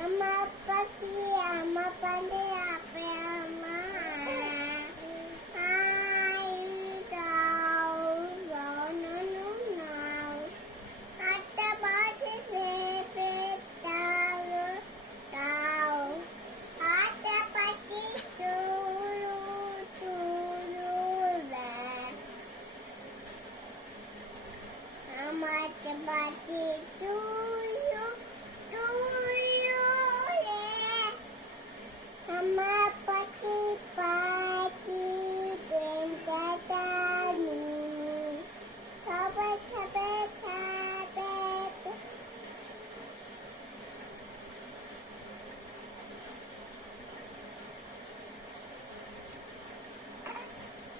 Ama pati, ama pandi apa ama? I don't know. Kata bahasa sepet tahu. Kata pati tulu lah. Ama pati tulu.